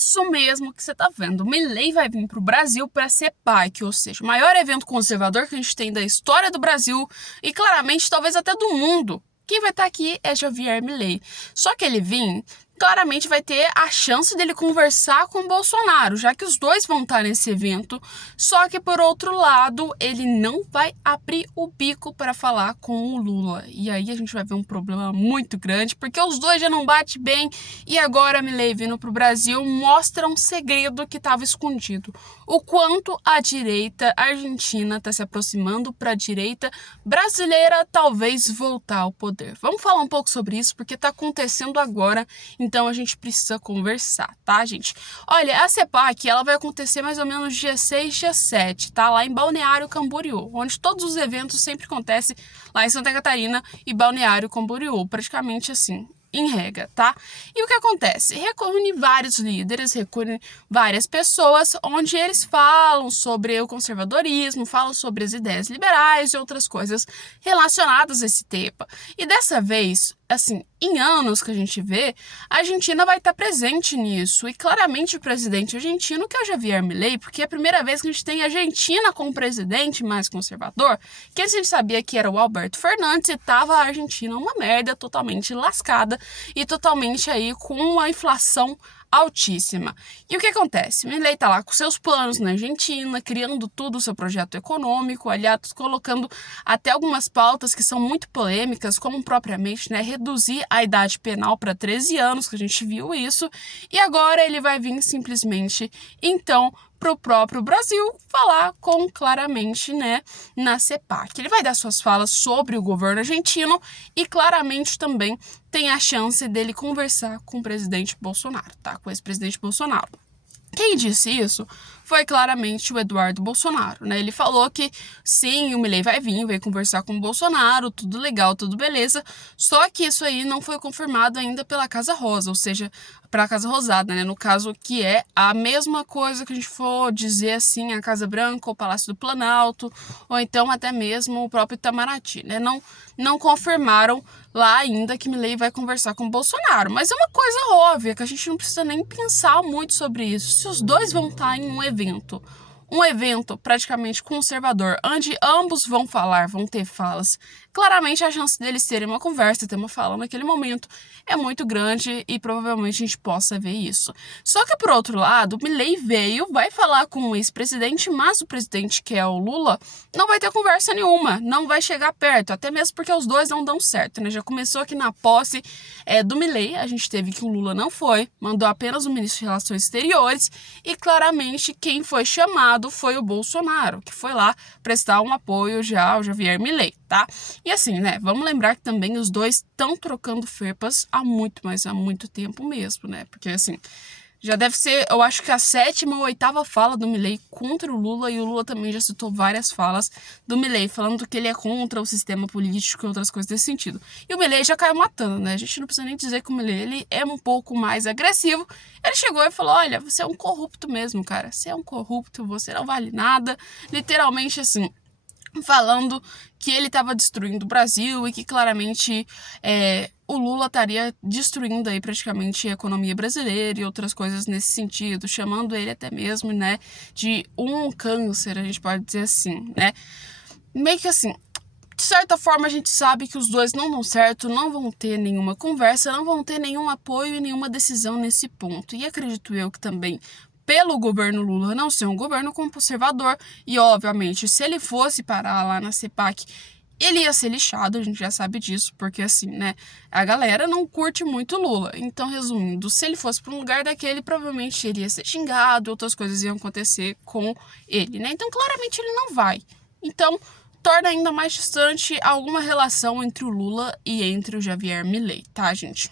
Isso mesmo que você tá vendo. O Milei vai vir pro Brasil para ser PAC, ou seja, o maior evento conservador que a gente tem da história do Brasil e claramente talvez até do mundo. Quem vai estar aqui é Javier Milei. Só que ele vir, claramente vai ter a chance dele conversar com o Bolsonaro, já que os dois vão estar nesse evento. Só que, por outro lado, ele não vai abrir o bico para falar com o Lula. E aí a gente vai ver um problema muito grande, porque os dois já não batem bem. E agora Milei vindo para o Brasil mostra um segredo que estava escondido. O quanto a direita argentina está se aproximando para a direita brasileira talvez voltar ao poder. Vamos falar um pouco sobre isso, porque está acontecendo agora. Então a gente precisa conversar, tá, gente? Olha, a CEPAC, ela vai acontecer mais ou menos dia 6, dia 7, tá? Lá em Balneário Camboriú, onde todos os eventos sempre acontecem lá em Santa Catarina e Balneário Camboriú, praticamente assim, em regra, tá? E o que acontece? Reúne vários líderes, reúne várias pessoas, onde eles falam sobre o conservadorismo, falam sobre as ideias liberais e outras coisas relacionadas a esse tema. E dessa vez, assim, em anos que a gente vê, a Argentina vai estar presente nisso. E claramente o presidente argentino, que é o Javier Milei, porque é a primeira vez que a gente tem a Argentina com um presidente mais conservador, que antes a gente sabia que era o Alberto Fernandes e tava a Argentina uma merda, totalmente lascada e totalmente aí com uma inflação altíssima. E o que acontece? Milei tá lá com seus planos na Argentina, criando tudo o seu projeto econômico, aliás, colocando até algumas pautas que são muito polêmicas, como propriamente, né, reduzir a idade penal para 13 anos, que a gente viu isso, e agora ele vai vir simplesmente, então, para o próprio Brasil falar com claramente, né, na CEPAC. Ele vai dar suas falas sobre o governo argentino e claramente também tem a chance dele conversar com o presidente Bolsonaro, tá? Com o ex-presidente Bolsonaro. Quem disse isso foi claramente o Eduardo Bolsonaro, né? Ele falou que sim, o Milei vai vir, vai conversar com o Bolsonaro, tudo legal, tudo beleza, só que isso aí não foi confirmado ainda pela Casa Rosa, ou seja, pela Casa Rosada, né? No caso, que é a mesma coisa que a gente for dizer assim, a Casa Branca, o Palácio do Planalto, ou então até mesmo o próprio Itamaraty, né? Não confirmaram lá ainda que Milei vai conversar com o Bolsonaro, mas é uma coisa óbvia, que a gente não precisa nem pensar muito sobre isso. Se os dois vão estar em um evento praticamente conservador, onde ambos vão falar, vão ter falas, claramente a chance deles terem uma conversa, ter uma fala naquele momento é muito grande e provavelmente a gente possa ver isso. Só que, por outro lado, o Milei veio, vai falar com o ex-presidente, mas o presidente, que é o Lula, não vai ter conversa nenhuma, não vai chegar perto, até mesmo porque os dois não dão certo, né? Já começou aqui na posse do Milei, a gente teve que o Lula não foi, mandou apenas o ministro de Relações Exteriores e claramente quem foi chamado foi o Bolsonaro, que foi lá prestar um apoio já ao Javier Milei, tá? E assim, né, vamos lembrar que também os dois estão trocando farpas há muito tempo mesmo, né? Porque assim, já deve ser, eu acho que a 7ª ou 8ª fala do Milei contra o Lula, e o Lula também já citou várias falas do Milei, falando que ele é contra o sistema político e outras coisas desse sentido. E o Milei já caiu matando, né? A gente não precisa nem dizer que o Milei, ele é um pouco mais agressivo. Ele chegou e falou, olha, você é um corrupto mesmo, cara. Você é um corrupto, você não vale nada. Literalmente assim, falando que ele estava destruindo o Brasil e que claramente o Lula estaria destruindo aí praticamente a economia brasileira e outras coisas nesse sentido, chamando ele até mesmo, né, de um câncer, a gente pode dizer assim, né? Meio que assim, de certa forma a gente sabe que os dois não dão certo, não vão ter nenhuma conversa, não vão ter nenhum apoio e nenhuma decisão nesse ponto. E acredito eu que também pelo governo Lula não ser um governo conservador, e obviamente se ele fosse parar lá na CEPAC, ele ia ser lixado, a gente já sabe disso, porque assim, né, a galera não curte muito Lula. Então, resumindo, se ele fosse para um lugar daquele, provavelmente ele ia ser xingado, outras coisas iam acontecer com ele, né? Então, claramente ele não vai. Então, torna ainda mais distante alguma relação entre o Lula e entre o Javier Milei, tá, gente?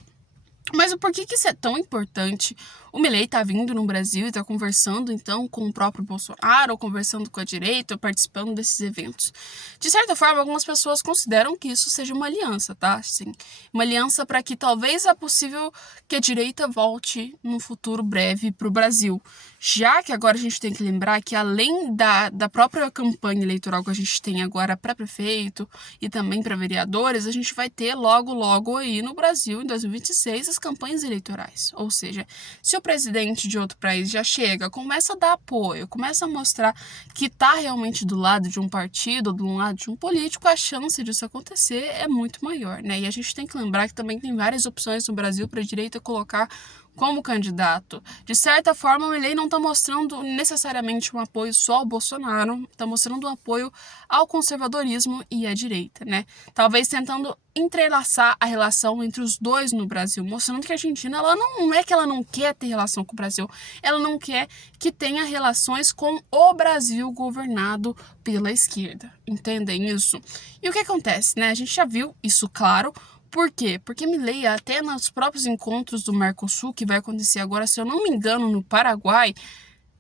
Mas o porquê que isso é tão importante? O Milei tá vindo no Brasil e tá conversando, então, com o próprio Bolsonaro, ou conversando com a direita, ou participando desses eventos. De certa forma, algumas pessoas consideram que isso seja uma aliança, tá? Assim, uma aliança para que talvez é possível que a direita volte num futuro breve para o Brasil. Já que agora a gente tem que lembrar que, além da própria campanha eleitoral que a gente tem agora para prefeito e também para vereadores, a gente vai ter logo aí no Brasil, em 2026, as campanhas eleitorais. Ou seja, se o presidente de outro país já chega, começa a dar apoio, começa a mostrar que está realmente do lado de um partido, do lado de um político, a chance disso acontecer é muito maior, né? E a gente tem que lembrar que também tem várias opções no Brasil para a direita colocar como candidato. De certa forma, o Milei não está mostrando necessariamente um apoio só ao Bolsonaro, está mostrando um apoio ao conservadorismo e à direita, né? Talvez tentando entrelaçar a relação entre os dois no Brasil, mostrando que a Argentina, ela não é que ela não quer ter relação com o Brasil, ela não quer que tenha relações com o Brasil governado pela esquerda. Entendem isso? E o que acontece, né? A gente já viu isso claro. Por quê? Porque Milei, até nos próprios encontros do Mercosul, que vai acontecer agora, se eu não me engano, no Paraguai,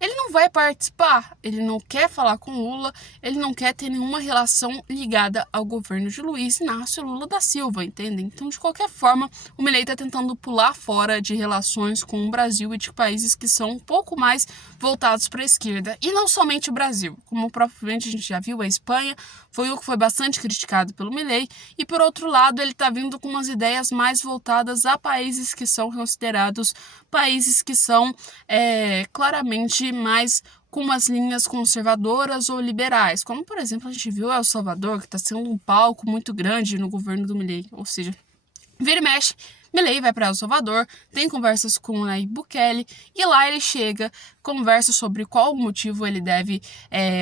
ele não vai participar, ele não quer falar com Lula, ele não quer ter nenhuma relação ligada ao governo de Luiz Inácio Lula da Silva, entendem? Então, de qualquer forma, o Milei está tentando pular fora de relações com o Brasil e de países que são um pouco mais voltados para a esquerda. E não somente o Brasil, como provavelmente a gente já viu, a Espanha foi o que foi bastante criticado pelo Milei, e por outro lado, ele está vindo com umas ideias mais voltadas a países que são considerados países que são claramente mais com umas linhas conservadoras ou liberais, como por exemplo a gente viu El Salvador, que está sendo um palco muito grande no governo do Milei, ou seja, vira e mexe, Milei vai para El Salvador, tem conversas com Nayib Bukele e lá ele chega, conversa sobre qual motivo ele deve,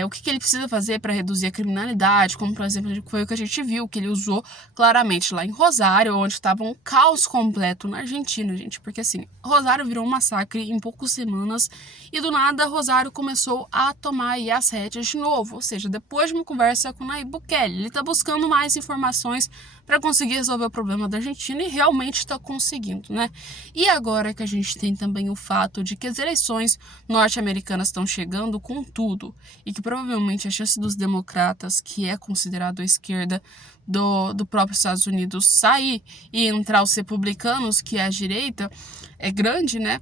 o que ele precisa fazer para reduzir a criminalidade, como por exemplo foi o que a gente viu, que ele usou claramente lá em Rosário, onde estava um caos completo na Argentina, gente, porque assim, Rosário virou um massacre em poucas semanas e do nada Rosário começou a tomar as rédeas de novo, ou seja, depois de uma conversa com Nayib Bukele, ele está buscando mais informações para conseguir resolver o problema da Argentina e realmente está conseguindo, né? E agora que a gente tem também o fato de que as eleições norte-americanas estão chegando com tudo e que provavelmente a chance dos democratas, que é considerado a esquerda do próprio Estados Unidos, sair e entrar os republicanos, que é a direita, é grande, né?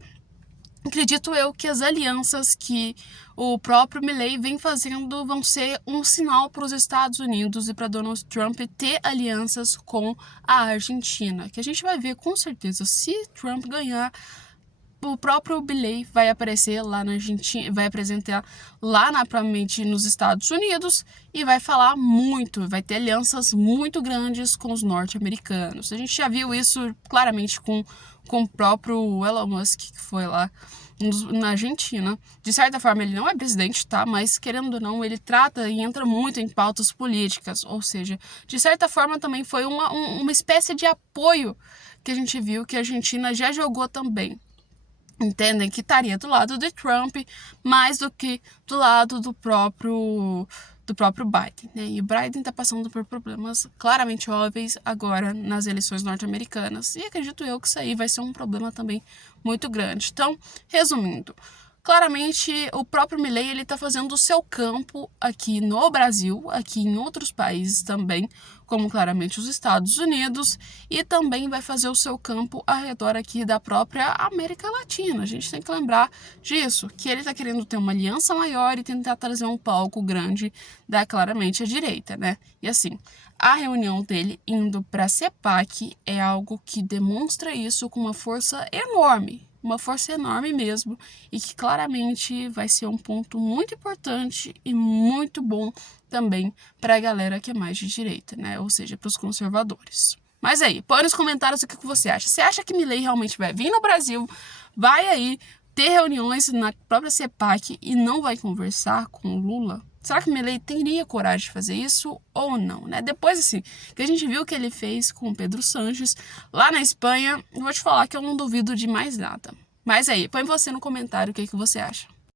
Acredito eu que as alianças que o próprio Milei vem fazendo vão ser um sinal para os Estados Unidos e para Donald Trump ter alianças com a Argentina, que a gente vai ver com certeza. Se Trump ganhar, o próprio Milei vai aparecer lá na Argentina, vai apresentar lá provavelmente nos Estados Unidos e vai falar muito, vai ter alianças muito grandes com os norte-americanos. A gente já viu isso claramente com o próprio Elon Musk, que foi lá na Argentina. De certa forma, ele não é presidente, tá? Mas, querendo ou não, ele trata e entra muito em pautas políticas. Ou seja, de certa forma, também foi uma espécie de apoio que a gente viu que a Argentina já jogou também. Entendem que estaria do lado de Trump mais do que do lado do próprio Biden, né? E o Biden está passando por problemas claramente óbvios agora nas eleições norte-americanas. E acredito eu que isso aí vai ser um problema também muito grande. Então, resumindo, claramente o próprio Milei ele está fazendo o seu campo aqui no Brasil, aqui em outros países também, como claramente os Estados Unidos, e também vai fazer o seu campo ao redor aqui da própria América Latina. A gente tem que lembrar disso, que ele está querendo ter uma aliança maior e tentar trazer um palco grande da claramente a direita, né? E assim, a reunião dele indo para a CEPAC é algo que demonstra isso com uma força enorme mesmo, e que claramente vai ser um ponto muito importante e muito bom também para a galera que é mais de direita, né? Ou seja, para os conservadores. Mas aí, põe nos comentários o que você acha. Você acha que Milei realmente vai vir no Brasil, vai aí ter reuniões na própria CEPAC e não vai conversar com o Lula? Será que Milei teria coragem de fazer isso ou não, né? Depois, assim, que a gente viu o que ele fez com o Pedro Sánchez lá na Espanha, eu vou te falar que eu não duvido de mais nada. Mas aí, põe você no comentário o que você acha.